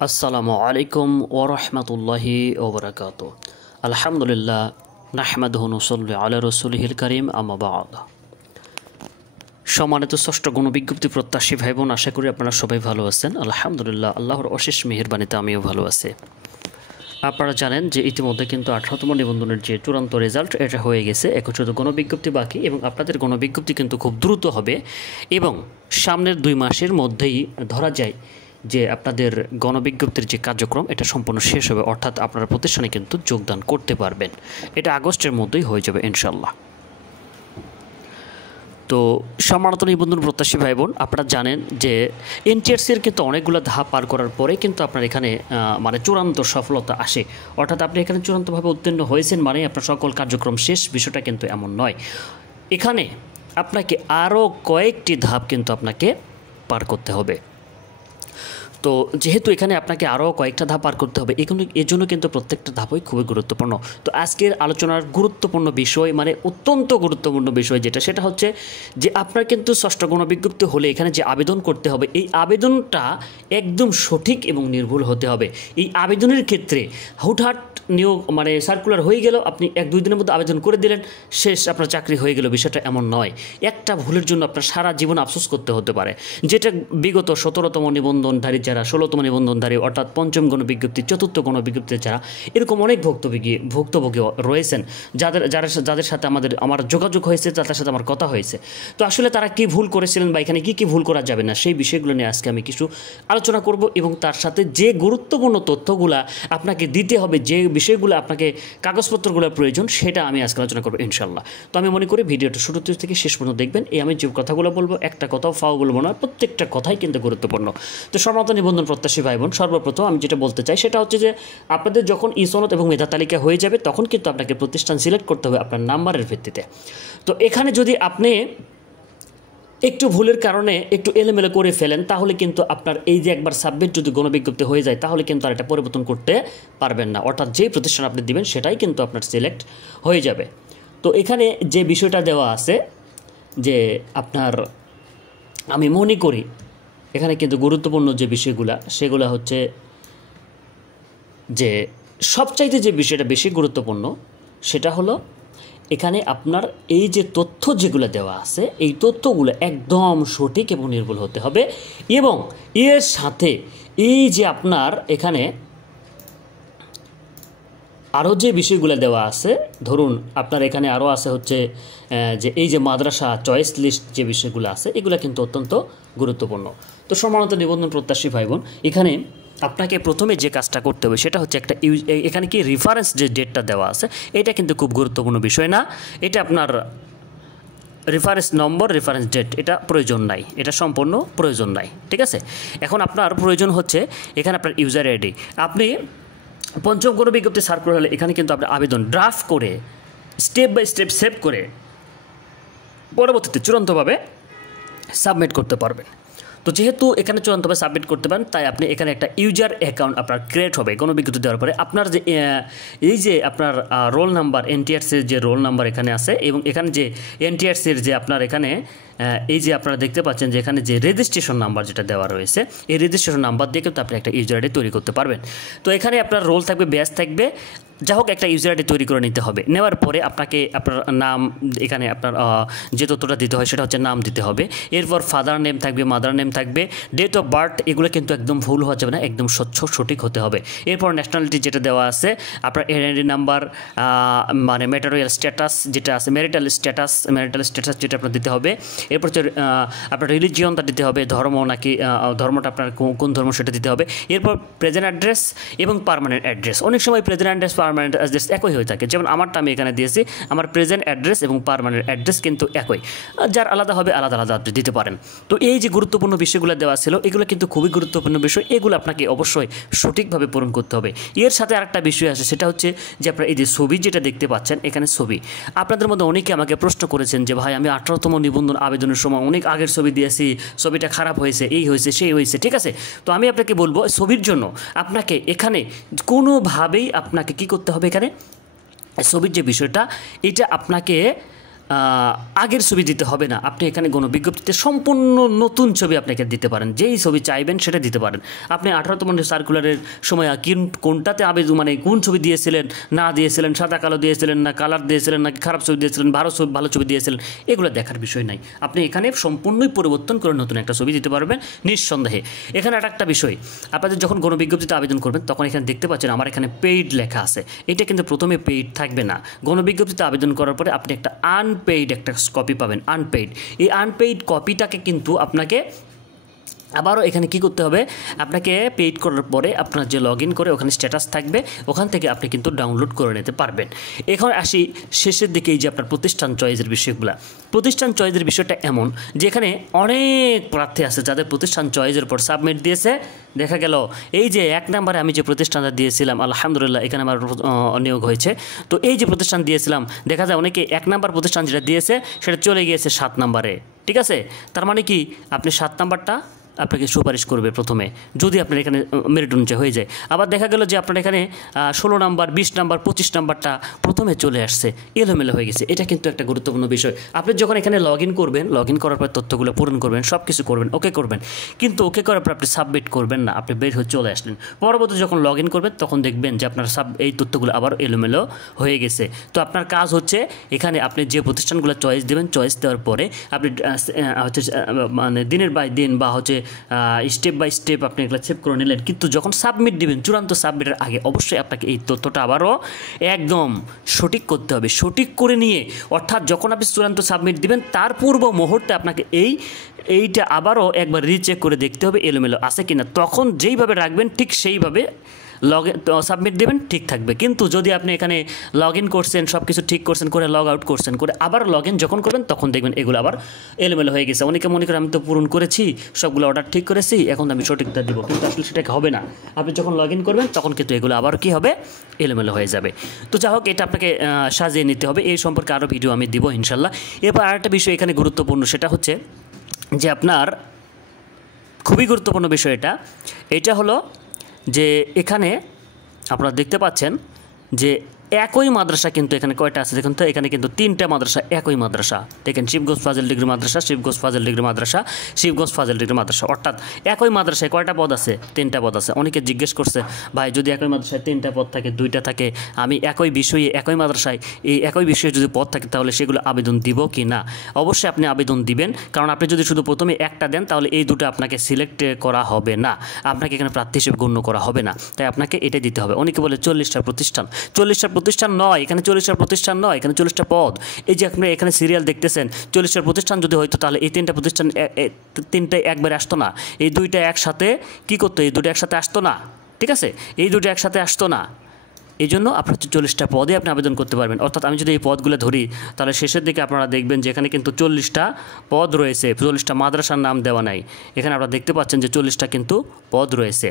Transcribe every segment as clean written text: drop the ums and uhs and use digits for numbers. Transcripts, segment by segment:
আসসালামু আলাইকুম ওয়া রাহমাতুল্লাহি ওয়া বারাকাতুহু। আলহামদুলিল্লাহ নাহমাদুহু ওয়া নুসাল্লি আলা রাসূলিহিল কারীম আম্মা বা'দ। সম্মানিত ষষ্ঠ গণবিজ্ঞপ্তি প্রত্যাশী ভাই বোন, আশা করি আপনারা সবাই ভালো আছেন। আলহামদুলিল্লাহ আল্লাহর অশেষ মেহেরবানিতে আমিও ভালো আছি। আপনারা জানেন যে ইতিমধ্যে কিন্তু 18তম নিবন্ধনের যে চূড়ান্ত রেজাল্ট এটা হয়ে গেছে। এখন শুধু গণবিজ্ঞপ্তি বাকি এবং আপনাদের গণবিজ্ঞপ্তি কিন্তু খুব দ্রুত হবে এবং সামনের 2 মাসের মধ্যেই ধরা যায় যে আপনাদের গণবিজ্ঞপ্তির যে কার্যক্রম এটা সম্পূর্ণ শেষ হবে, অর্থাৎ আপনারা প্রতিষ্ঠানে কিন্তু যোগদান করতে পারবেন। এটা আগস্টের মধ্যেই হয়ে যাবে ইনশাল্লাহ। তো সম্মানিত নিবন্ধন প্রত্যাশী ভাই বোন, আপনারা জানেন যে এনটিআরসির কিন্তু অনেকগুলো ধাপ পার করার পরে কিন্তু আপনার এখানে চূড়ান্ত সফলতা আসে, অর্থাৎ আপনি এখানে চূড়ান্তভাবে উত্তীর্ণ হয়েছেন মানে আপনার সকল কার্যক্রম শেষ, বিষয়টা কিন্তু এমন নয়। এখানে আপনাকে আরও কয়েকটি ধাপ কিন্তু আপনাকে পার করতে হবে। তো যেহেতু এখানে আপনাকে আরও কয়েকটা ধাপ পার করতে হবে, এর জন্য কিন্তু প্রত্যেকটা ধাপই খুবই গুরুত্বপূর্ণ। তো আজকের আলোচনার গুরুত্বপূর্ণ বিষয় অত্যন্ত গুরুত্বপূর্ণ বিষয় সেটা হচ্ছে যে আপনার কিন্তু ষষ্ঠ গণবিজ্ঞপ্তি হলে এখানে যে আবেদন করতে হবে এই আবেদনটা একদম সঠিক এবং নির্ভুল হতে হবে। এই আবেদনের ক্ষেত্রে হুটহাট নিয়োগ সার্কুলার হয়ে গেল, আপনি 1-2 দিনের মধ্যে আবেদন করে দিলেন, শেষ আপনার চাকরি হয়ে গেল, বিষয়টা এমন নয়। একটা ভুলের জন্য আপনার সারা জীবন আফসোস করতে হতে পারে, যেটা বিগত 17তম নিবন্ধনধারী যারা 16তম নিবন্ধনধারী অর্থাৎ 5ম গণবিজ্ঞপ্তি 4র্থ গণবিজ্ঞপ্তি যারা এরকম অনেক ভুক্তভোগী রয়েছেন, যাদের সাথে আমার যোগাযোগ হয়েছে, তাদের সাথে আমার কথা হয়েছে। তো আসলে তারা কী ভুল করেছিলেন বা এখানে কী ভুল করা যাবে না সেই বিষয়গুলো নিয়ে আজকে আমি কিছু আলোচনা করব এবং তার সাথে যে গুরুত্বপূর্ণ তথ্যগুলো আপনাকে দিতে হবে, যে বিষয়গুলো আপনাকে কাগজপত্রগুলোর প্রয়োজন, সেটা আমি আজকে আলোচনা করবো ইনশাল্লাহ। তো আমি মনে করি ভিডিওটা শুরু থেকে শেষ পর্যন্ত দেখবেন। আমি যে কথাগুলো বলবো একটা কথাও ফাও বলবো না, প্রত্যেকটা কথাই কিন্তু গুরুত্বপূর্ণ। তো সম্মানিত নিবন্ধন প্রত্যাশী ভাই বোন, সর্বপ্রথম আমি যেটা বলতে চাই সেটা হচ্ছে যে আপনাদের যখন সনদ এবং মেধা তালিকা হয়ে যাবে তখন কিন্তু আপনাকে প্রতিষ্ঠান সিলেক্ট করতে হবে আপনার নাম্বারের ভিত্তিতে। তো এখানে যদি আপনি একটু ভুলের কারণে একটু এলোমেলো করে ফেলেন তাহলে কিন্তু আপনার এই যে একবার সাবমিট যদি গণবিজ্ঞপ্তি হয়ে যায় তাহলে কিন্তু আর এটা পরিবর্তন করতে পারবেন না, অর্থাৎ যেই প্রতিষ্ঠান আপনি দিবেন সেটাই কিন্তু আপনার সিলেক্ট হয়ে যাবে। তো এখানে যে বিষয়টা দেওয়া আছে যে আপনার, আমি মনে করি এখানে কিন্তু গুরুত্বপূর্ণ যে বিষয়গুলো সেগুলো হচ্ছে যে সবচাইতে যে বিষয়টা বেশি গুরুত্বপূর্ণ সেটা হলো এখানে আপনার এই যে তথ্য যেগুলো দেওয়া আছে এই তথ্যগুলো একদম সঠিক এবং নির্ভুল হতে হবে এবং এর সাথে এই যে আপনার এখানে আরও যে বিষয়গুলো দেওয়া আছে, ধরুন আপনার এখানে আরও আছে হচ্ছে যে এই যে মাদ্রাসা চয়েস লিস্ট যে বিষয়গুলো আছে এগুলো কিন্তু অত্যন্ত গুরুত্বপূর্ণ। তো সম্মানিত নিবন্ধন প্রত্যাশী ভাই বোন, এখানে আপনাকে প্রথমে যে কাজটা করতে হবে সেটা হচ্ছে এখানে কি রেফারেন্স যে ডেটটা দেওয়া আছে এটা কিন্তু খুব গুরুত্বপূর্ণ বিষয় না, এটা আপনার রেফারেন্স নম্বর রেফারেন্স ডেট এটা প্রয়োজন নাই, এটা সম্পূর্ণ প্রয়োজন নাই, ঠিক আছে। এখন আপনার প্রয়োজন হচ্ছে এখানে আপনার ইউজার আইডি। আপনি 5ম গণবিজ্ঞপ্তি সার্কুলার হলে এখানে কিন্তু আপনি আবেদন ড্রাফট করে স্টেপ বাই স্টেপ সেভ করে পরবর্তীতে চূড়ান্তভাবে সাবমিট করতে পারবেন। তো যেহেতু এখানে চূড়ান্তভাবে সাবমিট করতে পারেন তাই আপনি এখানে একটা ইউজার অ্যাকাউন্ট আপনার ক্রিয়েট হবে গণবিজ্ঞপ্তি দেওয়ার পরে। আপনার যে এই যে আপনার রোল নাম্বার এনটিআরসির যে রোল নাম্বার এখানে আছে এবং এখানে যে এনটিআরসির যে আপনার এখানে এই যে আপনারা দেখতে পাচ্ছেন যে এখানে যে রেজিস্ট্রেশন নাম্বার যেটা দেওয়া রয়েছে এই রেজিস্ট্রেশন নাম্বার দিয়ে কিন্তু আপনি একটা ইউজার আইডি তৈরি করতে পারবেন। তো এখানে আপনার রোল থাকবে, ব্যাচ থাকবে, যা হোক একটা ইউজার আইডি তৈরি করে নিতে হবে। নেওয়ার পরে আপনাকে আপনার নাম, এখানে আপনার যে তথ্যটা দিতে হয় সেটা হচ্ছে নাম দিতে হবে। এরপর ফাদার নেম থাকবে, মাদার নেম থাকবে, ডেট অফ বার্থ এগুলো কিন্তু একদম ভুল হওয়া যাবে না, একদম স্বচ্ছ সঠিক হতে হবে। এরপর ন্যাশনালিটি যেটা দেওয়া আছে, আপনার এনআইডি নাম্বার, ম্যাটেরিয়াল স্ট্যাটাস যেটা আছে, ম্যারিটাল স্ট্যাটাস যেটা আপনার দিতে হবে। এরপর হচ্ছে আপনার রিলিজিয়নটা দিতে হবে, ধর্ম নাকি ধর্মটা আপনার কোন ধর্ম সেটা দিতে হবে। এরপর প্রেজেন্ট অ্যাড্রেস এবং পার্মানেন্ট অ্যাড্রেস, অনেক সময় প্রেজেন্ট অ্যাড্রেস পার্মানেন্ট অ্যাড্রেস একই হয়ে থাকে, যেমন আমারটা আমি এখানে দিয়েছি, আমার প্রেজেন্ট অ্যাড্রেস এবং পার্মানেন্ট অ্যাড্রেস কিন্তু একই, যার আলাদা হবে আলাদা আলাদা আপনি দিতে পারেন। তো এই যে গুরুত্বপূর্ণ বিষয়গুলো দেওয়া ছিল এগুলো কিন্তু খুবই গুরুত্বপূর্ণ বিষয়, এগুলো আপনাকে অবশ্যই সঠিকভাবে পূরণ করতে হবে। এর সাথে আরেকটা বিষয় আছে সেটা হচ্ছে যে আপনার এই যে ছবি যেটা দেখতে পাচ্ছেন এখানে ছবি, আপনাদের মধ্যে অনেকে আমাকে প্রশ্ন করেছেন যে ভাই আমি 18তম নিবন্ধন আবেদনের সময় অনেক আগের ছবি দিয়েছি, ছবিটা খারাপ হয়েছে, এই হয়েছে সেই হয়েছে, ঠিক আছে। তো আমি আপনাকে বলবো ছবির জন্য আপনাকে এখানে কোনোভাবেই আপনাকে কি করতে হবে, এখানে ছবির যে বিষয়টা এটা আপনাকে আগের ছবি দিতে হবে না, আপনি এখানে গণবিজ্ঞপ্তিতে সম্পূর্ণ নতুন ছবি আপনাকে দিতে পারেন, যেই ছবি চাইবেন সেটা দিতে পারেন। আপনি 18তম সার্কুলারের সময় কোনটাতে আবেদন মানে কোন ছবি দিয়েছিলেন না দিয়েছিলেন, সাদা কালো দিয়েছিলেন না কালার দিয়েছিলেন নাকি খারাপ ছবি দিয়েছিলেন ভালো ছবি দিয়েছিলেন, এগুলো দেখার বিষয় নাই। আপনি এখানে সম্পূর্ণই পরিবর্তন করে নতুন একটা ছবি দিতে পারবেন নিঃসন্দেহে। এখানে একটা বিষয়, আপনাদের যখন গণবিজ্ঞপ্তিতে আবেদন করবেন তখন এখানে দেখতে পাচ্ছেন আমার এখানে পেইড লেখা আছে। এটা কিন্তু প্রথমে পেইড থাকবে না। গণবিজ্ঞপ্তিতে আবেদন করার পরে আপনি একটা আনপেইড একটা কপি পাবেন, আনপেইড। এই আনপেইড কপিটাকে কিন্তু আপনাকে আবারও এখানে কি করতে হবে, আপনাকে পেইড করার পরে আপনার যে লগ ইন করে ওখানে স্ট্যাটাস থাকবে, ওখান থেকে আপনি কিন্তু ডাউনলোড করে নিতে পারবেন। এখন আসি শেষের দিকে, এই যে আপনার প্রতিষ্ঠান চয়েসের বিষয়গুলো। প্রতিষ্ঠান চয়েসের বিষয়টা এমন যে এখানে অনেক প্রার্থী আছে যাদের প্রতিষ্ঠান চয়েসের পর সাবমিট দিয়েছে, দেখা গেল এই যে 1 নম্বরে আমি যে প্রতিষ্ঠানটা দিয়েছিলাম আলহামদুলিল্লাহ এখানে আমার নিয়োগ হয়েছে। তো এই যে প্রতিষ্ঠান দিয়েছিলাম, দেখা যায় অনেকে 1 নম্বর প্রতিষ্ঠান যেটা দিয়েছে সেটা চলে গিয়েছে 7 নম্বরে, ঠিক আছে। তার মানে কি আপনি 7 নম্বরটা আপনাকে সুপারিশ করবে প্রথমে, যদি আপনার এখানে মেরিট অনুযায়ী হয়ে যায়। আবার দেখা গেল যে আপনার এখানে 16 নম্বর 20 নম্বর 25 নম্বরটা প্রথমে চলে আসছে, এলোমেলো হয়ে গেছে। এটা কিন্তু একটা গুরুত্বপূর্ণ বিষয়। আপনি যখন এখানে লগ ইন করবেন, লগ ইন করার পর তথ্যগুলো পূরণ করবেন, সব কিছু করবেন, ওকে করবেন, কিন্তু ওকে করার পর আপনি সাবমিট করবেন না, আপনি বের হয়ে চলে আসলেন। পরবর্তী যখন লগ ইন করবেন তখন দেখবেন যে আপনার এই তথ্যগুলো আবার এলোমেলো হয়ে গেছে। তো আপনার কাজ হচ্ছে এখানে আপনি যে প্রতিষ্ঠানগুলো চয়েস দেবেন, চয়েস দেওয়ার পরে আপনি হচ্ছে মানে দিনের বাই দিন বা হচ্ছে স্টেপ বাই স্টেপ আপনি এগুলো সেভ করে নিলেন, কিন্তু যখন সাবমিট দিবেন চূড়ান্ত সাবমিটের আগে অবশ্যই আপনাকে এই তথ্যটা আবারও একদম সঠিক করতে হবে। সঠিক করে নিয়ে, অর্থাৎ যখন আপনি চূড়ান্ত সাবমিট দিবেন তার পূর্ব মুহূর্তে আপনাকে এইটা আবারও একবার রিচেক করে দেখতে হবে এলোমেলো আছে কিনা। তখন যেইভাবে রাখবেন ঠিক সেইভাবে সাবমিট দেবেন, ঠিক থাকবে। কিন্তু যদি আপনি এখানে লগ ইন করছেন, সব কিছু ঠিক করছেন করে লগ আউট করছেন করে আবার লগ ইন যখন করবেন তখন দেখবেন এগুলো আবার এলোমেলো হয়ে গেছে। অনেকে মনে করেন আমি তো পূরণ করেছি, সবগুলো অর্ডার ঠিক করেছি, এখন আমি সঠিকটা দেবো, কিন্তু আসলে সেটা হবে না। আপনি যখন লগ ইন করবেন তখন কিন্তু এগুলো আবার কি হবে, এলোমেলো হয়ে যাবে। তো যাই হোক, এটা আপনাকে সাজিয়ে নিতে হবে। এই সম্পর্কে আরও ভিডিও আমি দিব ইনশাল্লাহ। এরপর আরেকটা বিষয় এখানে গুরুত্বপূর্ণ, সেটা হচ্ছে যে আপনার খুবই গুরুত্বপূর্ণ বিষয় এটা হলো যে এখানে আপনারা দেখতে পাচ্ছেন যে একই মাদ্রাসা কিন্তু এখানে কয়টা আছে দেখুন তো, এখানে কিন্তু 3টা মাদ্রাসা, একই মাদ্রাসা। দেখেন শিবগঞ্জ ফাজিল ডিগ্রি মাদ্রাসা, শিবগঞ্জ ফাজিল ডিগ্রি মাদ্রাসা, শিবগঞ্জ ফাজিল ডিগ্রি মাদ্রাসা, অর্থাৎ একই মাদ্রাসায় কয়টা পদ আছে, 3টা পদ আছে। অনেকে জিজ্ঞেস করছে ভাই যদি একই মাদ্রাসায় 3টা পদ থাকে, 2টা থাকে, আমি একই বিষয়ে একই মাদ্রাসায় এই একই বিষয়ে যদি পদ থাকে তাহলে সেগুলো আবেদন দিব কি না? অবশ্যই আপনি আবেদন দিবেন, কারণ আপনি যদি শুধু প্রথমে একটা দেন তাহলে এই দুটো আপনাকে সিলেক্ট করা হবে না, আপনাকে এখানে প্রার্থী হিসেবে গণ্য করা হবে না। তাই আপনাকে এটা দিতে হবে। অনেকে বলে 40টা প্রতিষ্ঠান, 40টা প্রতিষ্ঠান নয়, এখানে 40টা প্রতিষ্ঠান নয়, এখানে 40টা পদ। এই যে আপনি এখানে সিরিয়াল দেখতেছেন, 40টা প্রতিষ্ঠান যদি হয়তো তাহলে এই 3টা প্রতিষ্ঠান 3টাই একবারে আসতো না, এই 2টা একসাথে কি করতো, এই 2টা একসাথে আসতো না, ঠিক আছে, এই 2টা একসাথে আসতো না। এই জন্য আপনার 40টা পদে আপনি আবেদন করতে পারবেন। অর্থাৎ আমি যদি এই পদগুলো ধরি তাহলে শেষের দিকে আপনারা দেখবেন যে এখানে কিন্তু 40টা পদ রয়েছে, 40টা মাদ্রাসার নাম দেওয়া নাই। এখানে আপনারা দেখতে পাচ্ছেন যে 40টা কিন্তু পদ রয়েছে,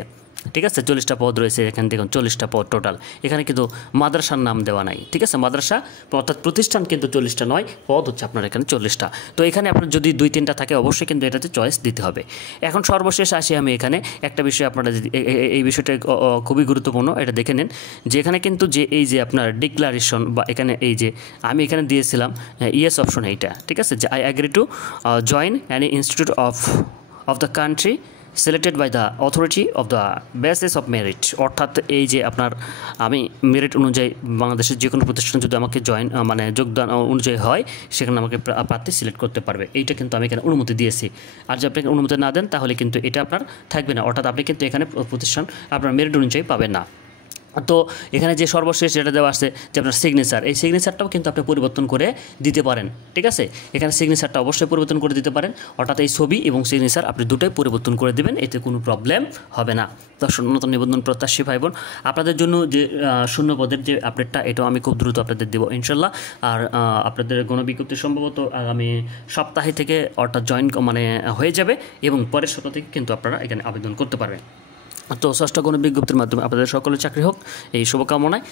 ঠিক আছে, 40টা পদ রয়েছে। এখানে দেখুন 40টা পদ টোটাল, এখানে কিন্তু মাদ্রাসার নাম দেওয়া নাই, ঠিক আছে। মাদ্রাসা অর্থাৎ প্রতিষ্ঠান কিন্তু 40টা নয়, পদ হচ্ছে আপনার এখানে 40টা। তো এখানে আপনার যদি 2-3টা থাকে অবশ্যই কিন্তু এটাতে চয়েস দিতে হবে। এখন সর্বশেষ আসি আমি এখানে একটা বিষয়, আপনারা এই বিষয়টা খুবই গুরুত্বপূর্ণ, এটা দেখে নেন যে এখানে কিন্তু যে এই যে আপনার ডিক্লারেশন বা এখানে এই যে আমি এখানে দিয়েছিলাম ইয়েস অপশন, এইটা ঠিক আছে, যে I agree to join any institute of the country selected by the authority of the basis of merit. অর্থাৎ এই যে আপনার আমি মেরিট অনুযায়ী বাংলাদেশের যে কোনো প্রতিষ্ঠান যদি আমাকে মানে যোগদান অনুযায়ী হয় সেখানে আমাকে প্রার্থী সিলেক্ট করতে পারবে। এইটা কিন্তু আমি এখানে অনুমতি দিয়েছি। আর যদি আপনি অনুমতি না দেন তাহলে কিন্তু এটা আপনার থাকবে না, অর্থাৎ আপনি কিন্তু এখানে প্রতিষ্ঠান আপনার মেরিট অনুযায়ী পাবেন না। তো এখানে যে সর্বশেষ যেটা দেওয়া আছে যে আপনার সিগনেচার, এই সিগনেচারটাও কিন্তু আপনি পরিবর্তন করে দিতে পারেন, ঠিক আছে। এখানে সিগনেচারটা অবশ্যই পরিবর্তন করে দিতে পারেন, অর্থাৎ এই ছবি এবং সিগনেচার আপনি দুটোই পরিবর্তন করে দেবেন, এতে কোনো প্রবলেম হবে না। দর্শক নতুন নিবন্ধন প্রত্যাশী ভাই বোন, আপনাদের জন্য যে শূন্য পদের যে আপডেটটা এটাও আমি খুব দ্রুত আপনাদের দেবো ইনশাল্লাহ। আর আপনাদের গণবিজ্ঞপ্তি সম্ভবত আগামী সপ্তাহে থেকে অর্থাৎ জয়েন মানে হয়ে যাবে এবং পরের সপ্তাহ থেকে কিন্তু আপনারা এখানে আবেদন করতে পারবেন। তো ষষ্ঠ গণবিজ্ঞপ্তির মাধ্যমে আপনাদের সকলের চাকরি হোক এই শুভকামনায়।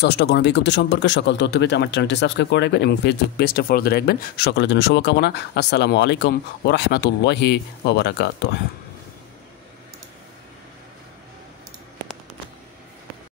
ষষ্ঠ গণবিজ্ঞপ্তি সম্পর্কে সকল তথ্য পেতে আমার চ্যানেলটি সাবস্ক্রাইব করে রাখবেন এবং ফেসবুক পেজটা ফলো দিয়ে রাখবেন। সকলের জন্য শুভকামনা। আসসালামু আলাইকুম ওয়া রাহমাতুল্লাহি ওয়া বারাকাতুহু।